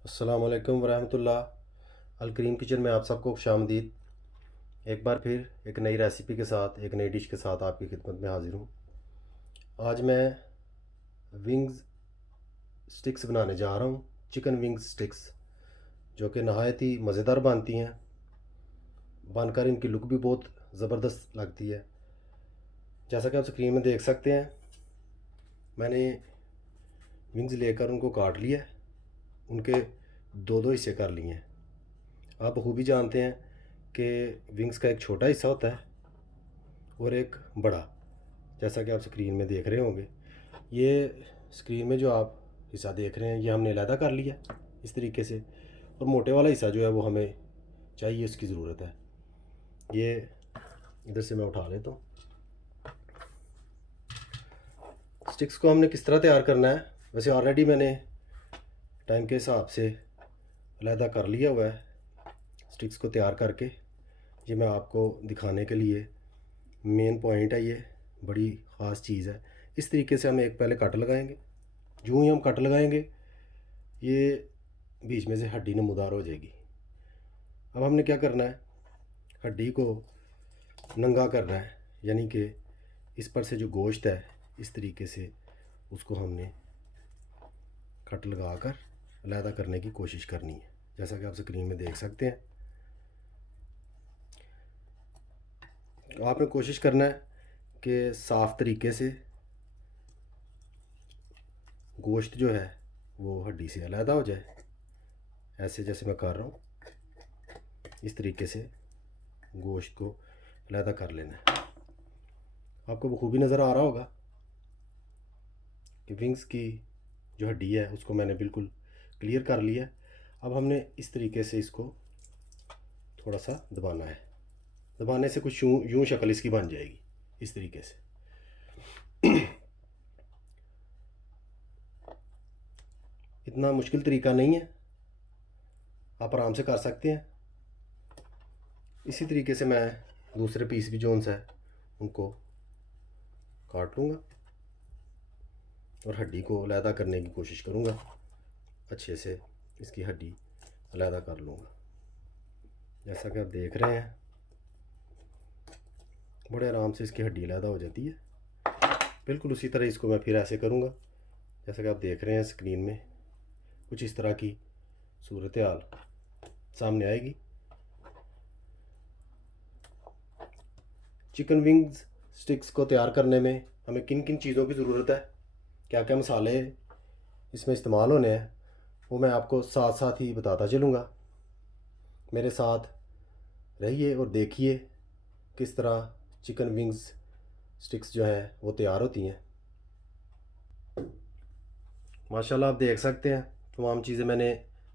अस्सलाम वालेकुम वरहमतुल्लाह। अल करीम किचन में आप सबको खुशामदीद। एक बार फिर एक नई रेसिपी के साथ, एक नई डिश के साथ आपकी खिदमत में हाज़िर हूँ। आज मैं विंग्स स्टिक्स बनाने जा रहा हूँ, चिकन विंग्स स्टिक्स, जो कि नहायत ही मज़ेदार बनती हैं। बनकर इनकी लुक भी बहुत ज़बरदस्त लगती है। जैसा कि आप स्क्रीन में देख सकते हैं, मैंने विंग्स लेकर उनको काट लिया, उनके दो दो हिस्से कर लिए हैं। आप बखूबी जानते हैं कि विंग्स का एक छोटा हिस्सा होता है और एक बड़ा, जैसा कि आप स्क्रीन में देख रहे होंगे। ये स्क्रीन में जो आप हिस्सा देख रहे हैं, ये हमने अलहदा कर लिया इस तरीके से, और मोटे वाला हिस्सा जो है वो हमें चाहिए, उसकी ज़रूरत है। ये इधर से मैं उठा लेता हूँ। स्टिक्स को हमने किस तरह तैयार करना है, वैसे ऑलरेडी मैंने टाइम के हिसाब से अलहदा कर लिया हुआ है। स्टिक्स को तैयार करके ये मैं आपको दिखाने के लिए, मेन पॉइंट है, ये बड़ी ख़ास चीज़ है। इस तरीके से हम एक पहले कट लगाएंगे। यूँ ही हम कट लगाएंगे, ये बीच में से हड्डी नमूदार हो जाएगी। अब हमने क्या करना है, हड्डी को नंगा करना है, यानी कि इस पर से जो गोश्त है, इस तरीके से उसको हमने कट लगा कर अलहदा करने की कोशिश करनी है, जैसा कि आप स्क्रीन में देख सकते हैं। तो आपने कोशिश करना है कि साफ़ तरीके से गोश्त जो है वो हड्डी से अलहदा हो जाए। ऐसे जैसे मैं कर रहा हूँ, इस तरीके से गोश्त को अलहदा कर लेना है। आपको बखूबी नज़र आ रहा होगा कि विंग्स की जो हड्डी है उसको मैंने बिल्कुल क्लियर कर लिया। अब हमने इस तरीके से इसको थोड़ा सा दबाना है। दबाने से कुछ यूँ शक्ल इसकी बन जाएगी, इस तरीके से। इतना मुश्किल तरीका नहीं है, आप आराम से कर सकते हैं। इसी तरीके से मैं दूसरे पीस भी जोन सा है उनको काट लूँगा और हड्डी को अलहदा करने की कोशिश करूँगा। अच्छे से इसकी हड्डी अलहदा कर लूँगा। जैसा कि आप देख रहे हैं, बड़े आराम से इसकी हड्डी अलहदा हो जाती है। बिल्कुल उसी तरह इसको मैं फिर ऐसे करूँगा, जैसा कि आप देख रहे हैं स्क्रीन में। कुछ इस तरह की सूरत हाल सामने आएगी। चिकन विंग्स स्टिक्स को तैयार करने में हमें किन किन चीज़ों की ज़रूरत है, क्या क्या मसाले इसमें इस्तेमाल होने हैं, वो मैं आपको साथ साथ ही बताता चलूँगा। मेरे साथ रहिए और देखिए किस तरह चिकन विंग्स स्टिक्स जो है वो तैयार होती हैं। माशाल्लाह आप देख सकते हैं, तमाम चीज़ें मैंने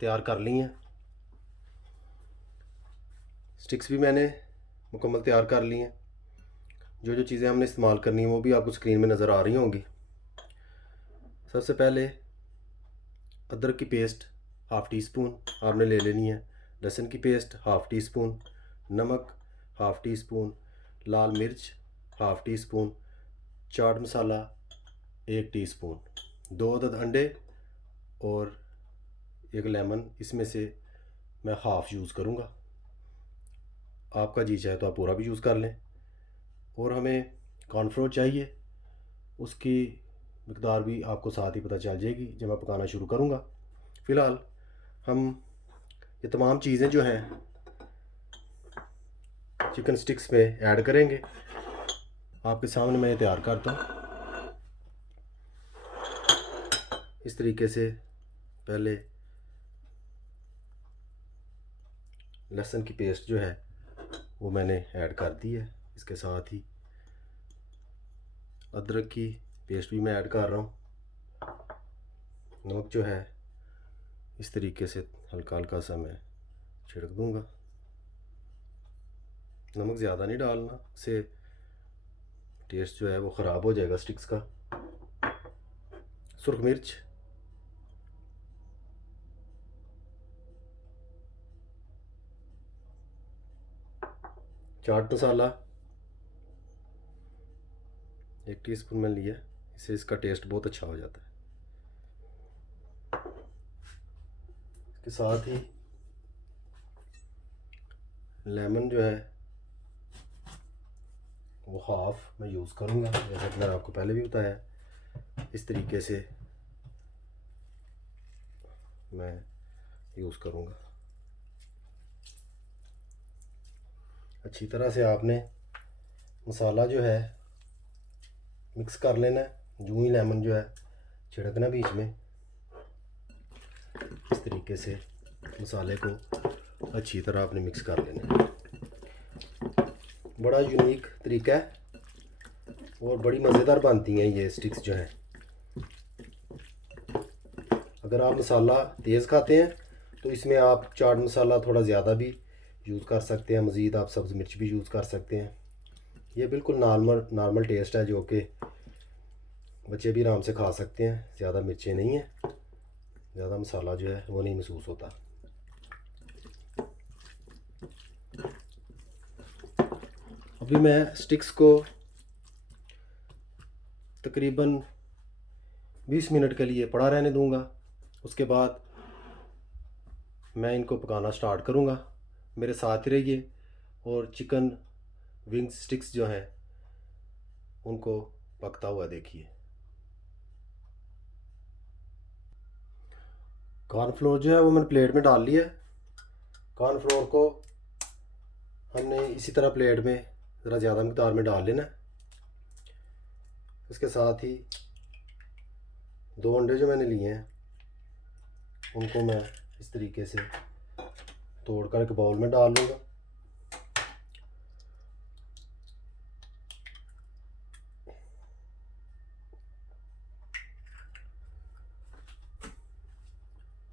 तैयार कर ली हैं। स्टिक्स भी मैंने मुकम्मल तैयार कर ली हैं। जो जो चीज़ें हमने इस्तेमाल करनी है वो भी आपको स्क्रीन में नज़र आ रही होंगी। सबसे पहले अदरक की पेस्ट हाफ़ टी स्पून आपने ले लेनी है। लहसुन की पेस्ट हाफ़ टी स्पून, नमक हाफ़ टी स्पून, लाल मिर्च half tea spoon, chaat masala 1 teaspoon, 2 अदद अंडे और 1 लेमन। इसमें से मैं हाफ़ यूज़ करूँगा, आपका जी चाहे तो आप पूरा भी यूज़ कर लें। और हमें कॉर्नफ्लोर चाहिए, उसकी मकदार भी आपको साथ ही पता चल जाएगी जब मैं पकाना शुरू करूँगा। फ़िलहाल हम ये तमाम चीज़ें जो हैं चिकन स्टिक्स में ऐड करेंगे। आपके सामने मैं ये तैयार करता हूँ। इस तरीके से पहले लहसुन की पेस्ट जो है वो मैंने ऐड कर दी है। इसके साथ ही अदरक की पेस्ट भी मैं ऐड कर रहा हूँ। नमक जो है इस तरीके से हल्का हल्का सा मैं छिड़क दूँगा। नमक ज़्यादा नहीं डालना, उससे टेस्ट जो है वो ख़राब हो जाएगा स्टिक्स का। सुरख मिर्च, चाट मसाला 1 टीस्पून मैंने लिया, इससे इसका टेस्ट बहुत अच्छा हो जाता है। के साथ ही लेमन जो है वो हाफ मैं यूज़ करूँगा, जैसा कि मैंने आपको पहले भी बताया। इस तरीके से मैं यूज़ करूँगा। अच्छी तरह से आपने मसाला जो है मिक्स कर लेना है। जो ही लेमन जो है छिड़कना बीच में, इस तरीके से मसाले को अच्छी तरह आपने मिक्स कर लेना है। बड़ा यूनिक तरीका है और बड़ी मज़ेदार बनती हैं ये स्टिक्स जो हैं। अगर आप मसाला तेज़ खाते हैं तो इसमें आप चाट मसाला थोड़ा ज़्यादा भी यूज़ कर सकते हैं, मज़ीद आप सब्ज़ मिर्च भी यूज़ कर सकते हैं। ये बिल्कुल नॉर्मल टेस्ट है, जो कि बच्चे भी आराम से खा सकते हैं। ज़्यादा मिर्चें नहीं हैं, ज़्यादा मसाला जो है वो नहीं महसूस होता। अभी मैं स्टिक्स को तकरीबन 20 मिनट के लिए पड़ा रहने दूंगा। उसके बाद मैं इनको पकाना स्टार्ट करूंगा। मेरे साथ ही रहिए और चिकन विंग स्टिक्स जो हैं उनको पकता हुआ देखिए। कॉर्नफ्लोर जो है वो मैंने प्लेट में डाल लिया है। कॉर्नफ्लोर को हमने इसी तरह प्लेट में ज़रा ज़्यादा मकदार में डाल लेना है। इसके साथ ही 2 अंडे जो मैंने लिए हैं उनको मैं इस तरीके से तोड़कर एक बाउल में डाल लूँगा।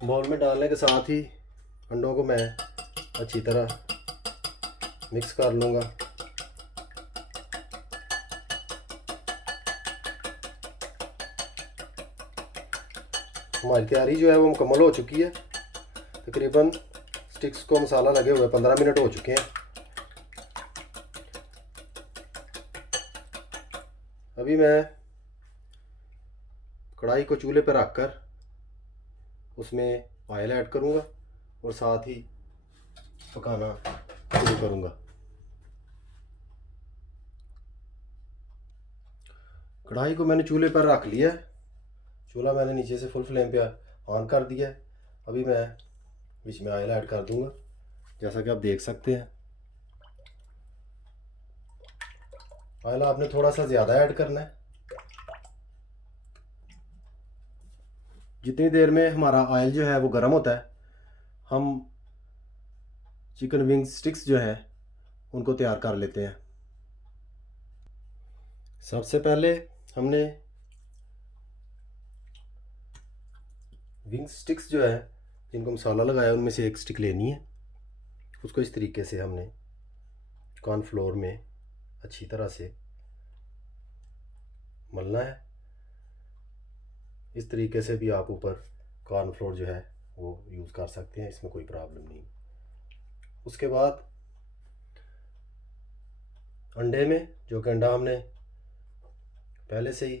बाउल में डालने के साथ ही अंडों को मैं अच्छी तरह मिक्स कर लूँगा। हमारी तैयारी जो है वो मुकम्मल हो चुकी है। तकरीबन स्टिक्स को मसाला लगे हुए 15 मिनट हो चुके हैं। अभी मैं कढ़ाई को चूल्हे पर रखकर उसमें ऑयल ऐड करूँगा और साथ ही पकाना शुरू करूँगा। कढ़ाई को मैंने चूल्हे पर रख लिया है। चूल्हा मैंने नीचे से फुल फ्लेम पे ऑन कर दिया है। अभी मैं बीच में ऑयल ऐड कर दूँगा, जैसा कि आप देख सकते हैं। ऑयल आपने थोड़ा सा ज़्यादा ऐड करना है। जितनी देर में हमारा ऑयल जो है वो गर्म होता है, हम चिकन विंग स्टिक्स जो है उनको तैयार कर लेते हैं। सबसे पहले हमने विंग स्टिक्स जो है जिनको मसाला लगाया उनमें से एक स्टिक लेनी है। उसको इस तरीके से हमने कॉर्नफ्लोर में अच्छी तरह से मलना है। इस तरीके से भी आप ऊपर कॉर्नफ्लोर जो है वो यूज़ कर सकते हैं, इसमें कोई प्रॉब्लम नहीं। उसके बाद अंडे में, जो कि अंडा हमने पहले से ही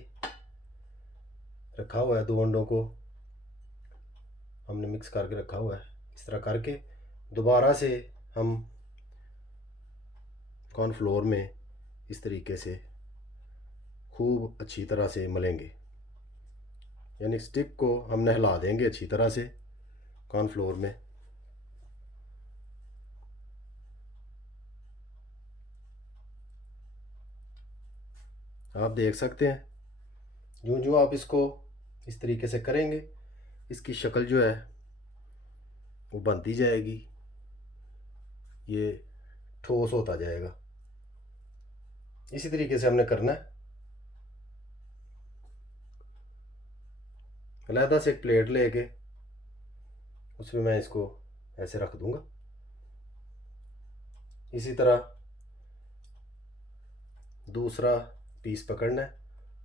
रखा हुआ है, 2 अंडों को हमने मिक्स करके रखा हुआ है। इस तरह करके दोबारा से हम कॉर्नफ्लोर में इस तरीके से खूब अच्छी तरह से मलेंगे, यानी स्टिक को हमने हिला देंगे अच्छी तरह से कॉर्नफ्लोर में। आप देख सकते हैं यूँ जो आप इसको इस तरीके से करेंगे, इसकी शक्ल जो है वो बनती जाएगी, ये ठोस होता जाएगा। इसी तरीके से हमने करना है। अलहदा से एक प्लेट लेके उसमें मैं इसको ऐसे रख दूंगा। इसी तरह दूसरा पीस पकड़ना है,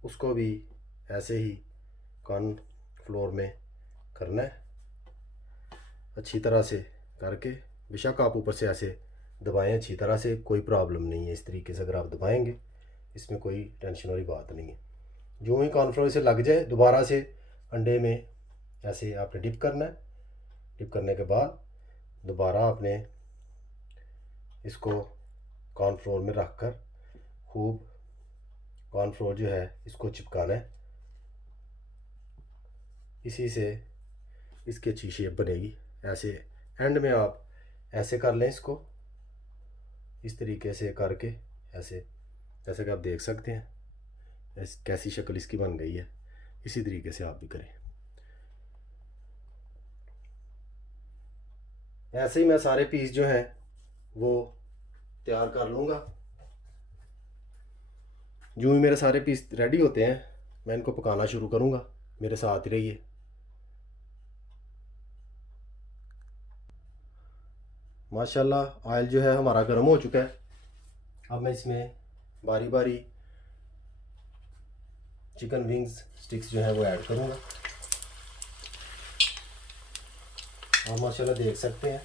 उसको भी ऐसे ही कॉर्नफ्लोर में करना है अच्छी तरह से करके। बेशक आप ऊपर से ऐसे दबाएं अच्छी तरह से, कोई प्रॉब्लम नहीं है। इस तरीके से अगर आप दबाएंगे इसमें कोई टेंशन वाली बात नहीं है। जो ही कॉर्नफ्लोर से लग जाए दोबारा से अंडे में ऐसे आपने डिप करना है। डिप करने के बाद दोबारा आपने इसको कॉर्नफ्लोर में रख कर खूब कॉर्नफ्लोर जो है इसको चिपकाना है। इसी से इसकी अच्छी शेप बनेगी। ऐसे एंड में आप ऐसे कर लें इसको, इस तरीके से करके ऐसे, जैसे कि आप देख सकते हैं कैसी शक्ल इसकी बन गई है। इसी तरीके से आप भी करें। ऐसे ही मैं सारे पीस जो हैं वो तैयार कर लूँगा। यूँ ही मेरे सारे पीस रेडी होते हैं मैं इनको पकाना शुरू करूँगा। मेरे साथ ही रहिए। माशाल्लाह ऑयल जो है हमारा गर्म हो चुका है। अब मैं इसमें बारी बारी चिकन विंग्स स्टिक्स जो है वो ऐड करूँगा। आप माशाल्लाह देख सकते हैं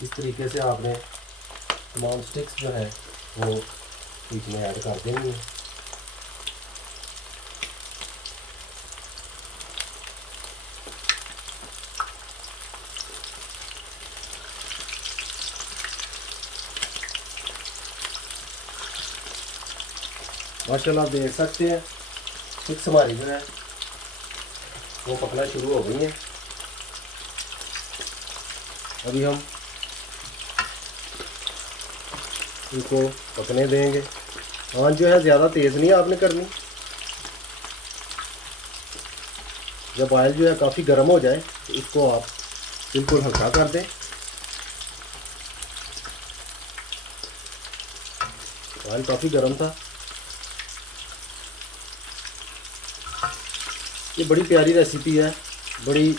इस तरीके से आपने तमाम स्टिक्स जो है वो बीच में ऐड कर देंगे। माशाल्लाह आप देख सकते हैं स्टिक्स हमारी जो है वो पकना शुरू हो गई हैं। अभी हम इनको पकने देंगे। आंच जो है ज़्यादा तेज़ नहीं आपने करनी। जब ऑयल जो है काफ़ी गर्म हो जाए तो इसको आप बिल्कुल हल्का कर दें। ऑयल काफ़ी गर्म था। ये बड़ी प्यारी रेसिपी है, बड़ी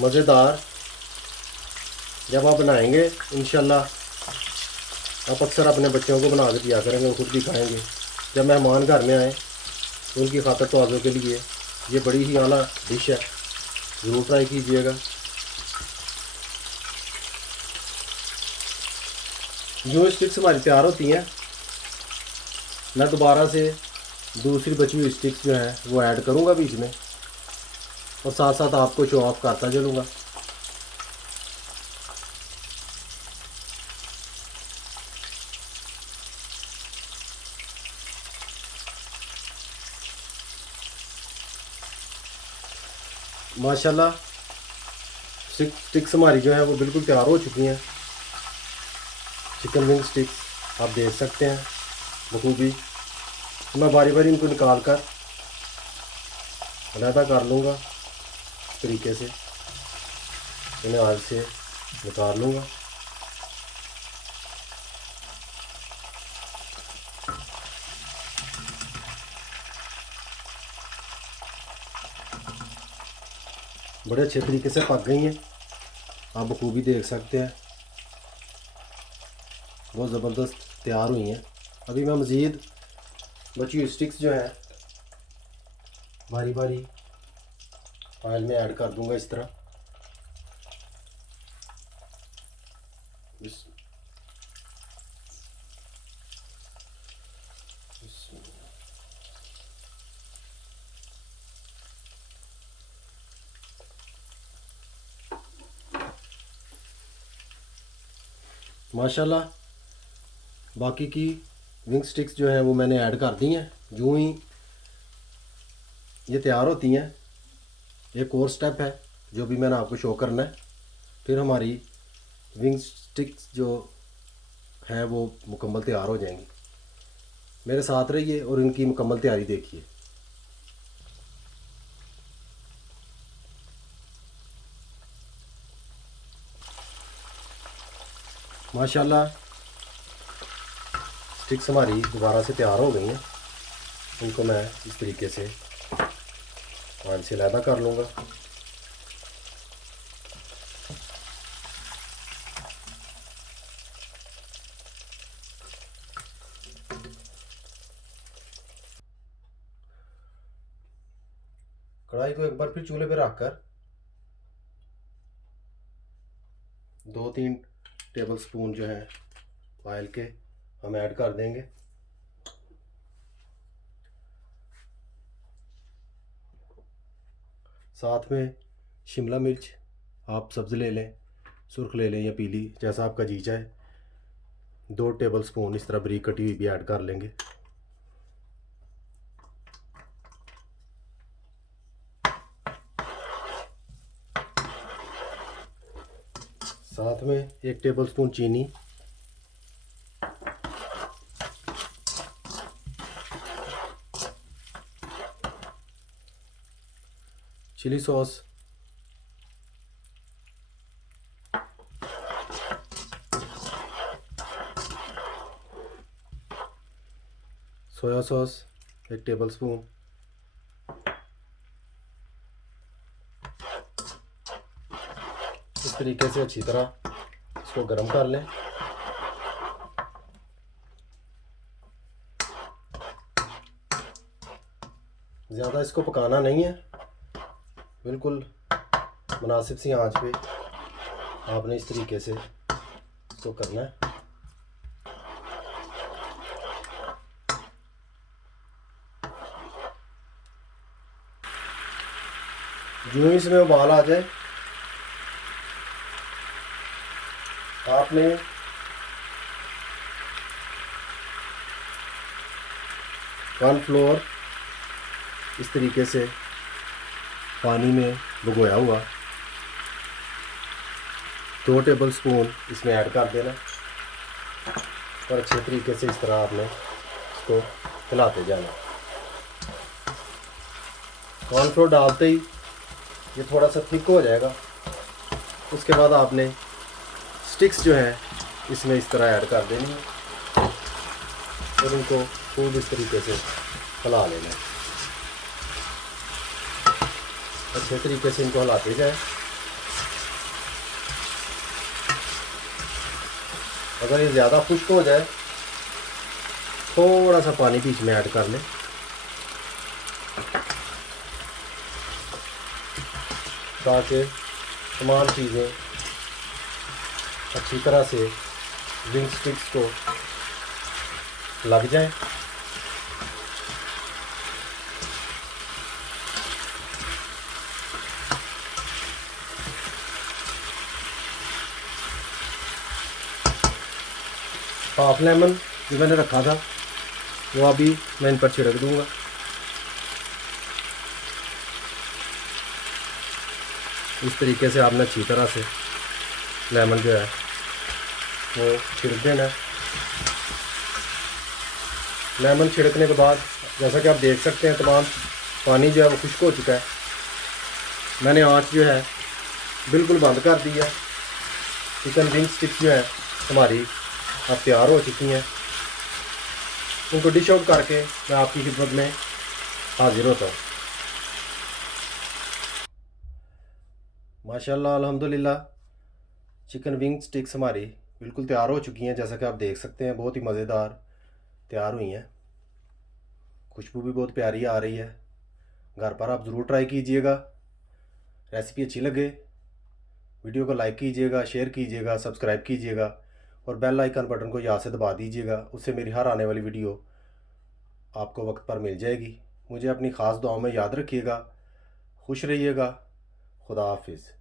मज़ेदार। जब आप बनाएंगे इंशाल्लाह आप अक्सर अपने बच्चों को बना के दिया करेंगे, वो खुद भी खाएंगे। जब मेहमान घर में आए तो उनकी खातिर तवाज़ुन के लिए ये बड़ी ही आला डिश है, ज़रूर ट्राई कीजिएगा। जो स्टिक्स हमारी तैयार होती हैं मैं दोबारा से दूसरी बची हुई स्टिक्स जो हैं वो ऐड करूँगा बीच में, और साथ साथ आपको शो ऑफ करता चलूँगा। माशाल्लाह स्टिक्स हमारी जो है वो बिल्कुल तैयार हो चुकी हैं। चिकन विंग स्टिक्स आप देख सकते हैं बखूबी। मैं बारी बारी इनको निकाल कर अलहदा कर लूँगा। इस तरीके से इन्हें ऑयल से निकाल लूँगा। बड़े अच्छे तरीके से पक गई हैं, आप बखूबी देख सकते हैं, बहुत ज़बरदस्त तैयार हुई हैं। अभी मैं मज़ीद बची हुई स्टिक्स जो हैं बारी बारी ऑयल में ऐड कर दूंगा इस तरह। माशाल्लाह बाकी की विंग स्टिक्स जो हैं वो मैंने ऐड कर दी हैं। यूँ ही ये तैयार होती हैं, एक और स्टेप है जो भी मैंने आपको शो करना है, फिर हमारी विंग स्टिक्स जो है वो मुकम्मल तैयार हो जाएंगी। मेरे साथ रहिए और इनकी मुकम्मल तैयारी देखिए। माशाल्लाह स्टिक्स हमारी दोबारा से तैयार हो गई हैं। इनको मैं इस तरीके से ऑयल से अलहदा कर लूँगा। कढ़ाई को एक बार फिर चूल्हे पे रखकर 2-3 टेबल स्पून जो है ऑयल के हम ऐड कर देंगे। साथ में शिमला मिर्च, आप सब्ज़ ले लें, सुर्ख ले लें या पीली, जैसा आपका जी चाहे। 2 टेबल स्पून इस तरह बारीक कटी हुई भी ऐड कर लेंगे। साथ में 1 टेबल स्पून चीनी, chilli sauce, soya sauce 1 tablespoon, इस तरीके से अच्छी तरह इसको गर्म कर लें। ज़्यादा इसको पकाना नहीं है, बिल्कुल मुनासिब सी आंच पे आपने इस तरीके से इसको करना है। जो ही इसमें उबाल आ जाए आपने कॉर्नफ्लोर इस तरीके से पानी में भिगोया हुआ 2 टेबल स्पून इसमें ऐड कर देना और अच्छे तरीके से इस तरह आपने इसको हिलाते जाना। कॉर्नफ्लोर डालते ही ये थोड़ा सा थिक हो जाएगा। उसके बाद आपने स्टिक्स जो है इसमें इस तरह ऐड कर देनी है और इनको खूब इस तरीके से हिला लेना है। अच्छे तरीके से इनको हिलाते जाए। अगर ये ज़्यादा खुश्क हो जाए थोड़ा सा पानी बीच में ऐड कर लें ताकि तमाम चीज़ें अच्छी तरह से विंग स्टिक्स को लग जाए। हाफ लेमन जो मैंने रखा था वो अभी मैं इन पर छिड़क दूंगा। इस तरीके से आपने अच्छी तरह से लेमन जो है वो छिड़क देना है। लेमन छिड़कने के बाद जैसा कि आप देख सकते हैं तमाम पानी जो है वो खुश्क हो चुका है। मैंने आंच जो है बिल्कुल बंद कर दी है। चिकन विंग स्टिक्स जो है हमारी अब तैयार हो चुकी हैं। उनको डिश आउट करके मैं आपकी खिदमत में हाजिर होता हूँ। माशाल्लाह अल्हम्दुलिल्लाह चिकन विंग स्टिक्स हमारी बिल्कुल तैयार हो चुकी हैं। जैसा कि आप देख सकते हैं बहुत ही मज़ेदार तैयार हुई हैं। खुशबू भी बहुत प्यारी आ रही है। घर पर आप ज़रूर ट्राई कीजिएगा। रेसिपी अच्छी लगे वीडियो को लाइक कीजिएगा, शेयर कीजिएगा, सब्सक्राइब कीजिएगा और बेल आइकन बटन को यहाँ से दबा दीजिएगा। उससे मेरी हर आने वाली वीडियो आपको वक्त पर मिल जाएगी। मुझे अपनी ख़ास दुआओं में याद रखिएगा। खुश रहिएगा। खुदा हाफिज़।